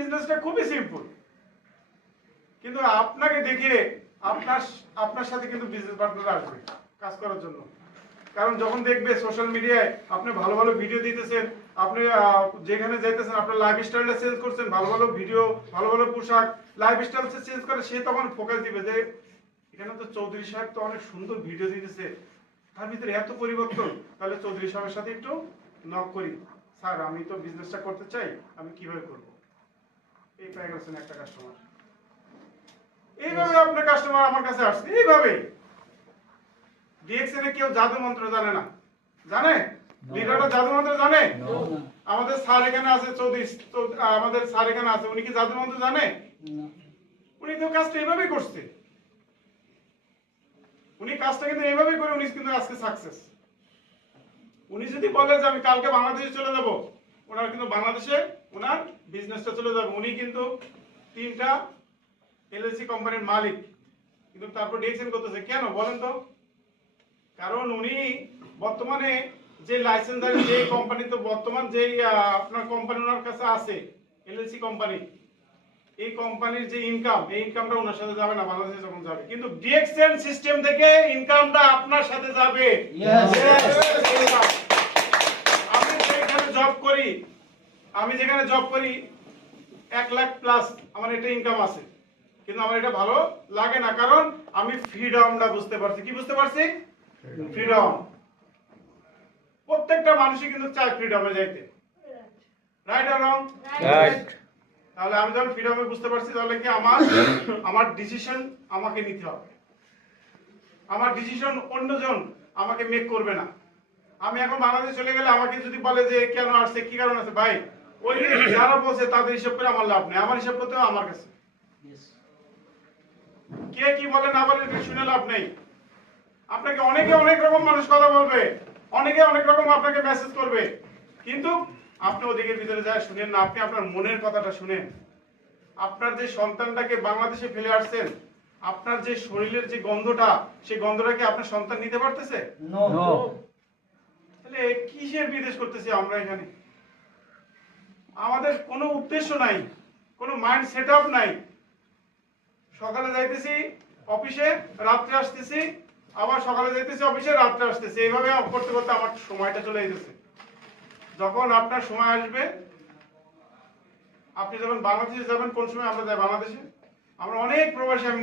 বিজনেসটা খুবই সিম্পল, কিন্তু আপনাকে দেখে আপনার সাথে কিন্তু বিজনেস পার্টনার আসবে কাজ করার জন্য। কারণ যখন দেখবে সোশ্যাল মিডিয়ায় আপনি ভালো ভালো ভিডিও দিতেছেন, আপনি যেখানে যাইতেছেন আপনার লাইফস্টাইলটা চেঞ্জ করছেন, ভালো ভালো ভিডিও, ভালো ভালো পোশাক, লাইফস্টাইল চেঞ্জ করে, সে তখন ফোকাস দিবে যে এখানে তো চৌধুরী সাহেব তো অনেক সুন্দর ভিডিও দিতেছে, তার ভিতরে এত পরিবর্তন, তাহলে চৌধুরী সাহেবের সাথে একটু নক করি, স্যার আমি তো বিজনেসটা করতে চাই, আমি কিভাবে করব। এই পেয়ে গেছেন একটা কাস্টমার। এইভাবে আপনার কাস্টমার আমার কাছে আসছে, এইভাবে। ডিএক্সএন এ কেউ জাদু মন্ত্র জানে না, জানে? লিডাররা জাদু মন্ত্র জানে? আমাদের স্যার এখানে আছে, আমাদের স্যার এখানে আছে, উনি কি জাদু মন্ত্র জানে? উনি তো কাজটা এইভাবেই করছে, উনি কাজটা কিন্তু এইভাবেই করে, উনি কিন্তু আজকে সাকসেস। উনি যদি বলে যে আমি কালকে বাংলাদেশে চলে যাব, ওনার কিন্তু বাংলাদেশে ওনার বিজনেসটা চলে যাবে। উনি কিন্তু 3টা এলএলসি কোম্পানির মালিক, কিন্তু তারপর ডিএক্সএন করতেছে কেন বলেন তো? কারণ উনি বর্তমানে যে লাইসেন্সধারী যে কোম্পানি, তো বর্তমান যে আপনার কোম্পানি ওনার কাছে আছে এলএলসি কোম্পানি, এই কোম্পানির যে ইনকাম, এই ইনকামটা ওনার সাথে যাবে না, বাংলাদেশে যখন যাবে, কিন্তু ডিএক্সএন সিস্টেম থেকে ইনকামটা আপনার সাথে যাবে। আমি যেখানে জব করি 1 লাখ প্লাস আমার এটা ইনকাম আছে, কিন্তু আমার এটা ভালো লাগে না, কারণ আমি ফ্রিডমটা বুঝতে পারছি। কি বুঝতে পারছি? ফ্রিডম। প্রত্যেকটা মানুষই কিন্তু চায় ফ্রিডমে যাইতে, রাইট আর রং? রাইট। তাহলে আমি যখন ফ্রিডমে বুঝতে পারছি, তাহলে কি আমার ডিসিশন আমাকে নিতে হবে, আমার ডিসিশন অন্যজন আমাকে মেক করবে না। আমি এখন বাংলাদেশ চলে গেলে আমাকে যদি বলে যে কেন আসছে, কি কারণ আছে, ভাই ওই যারা বলছে তাদের হিসাব করে আমার লাভ নেই, আমার হিসাব করতে হবে আমার কাছে। কে কি বলে না বলে শুনে লাভ নেই। আপনাকে অনেকে অনেক রকম মানুষ কথা বলবে, অনেকে অনেক রকম আপনাকে মেসেজ করবে, কিন্তু আপনি ওদিকের ভিতরে যায় শুনেন না, আপনি আপনার মনের কথাটা শুনেন। আপনার যে সন্তানটাকে বাংলাদেশে ফেলে আসছেন, আপনার যে শরীরের যে গন্ধটা, সেই গন্ধটা কি আপনার সন্তান নিতে পারতেছে? তাহলে কিসের বিদেশ করতেছি আমরা এখানে? আমাদের কোনো উদ্দেশ্য নাই, কোনো মাইন্ড সেটআপ নাই। সকালে যাইতেছি অফিসে, রাত্রে আসতেছি, আবার সকালে যাইতেছি অফিসে, রাত্রে আসতেছি, এইভাবে করতে করতে আমার সময়টা চলে যেতেছে। যখন আপনার সময় আসবে, আপনি যখন বাংলাদেশে যাবেন, কোন সময় আমরা যাই বাংলাদেশে, আমরা অনেক প্রবাসী, আমি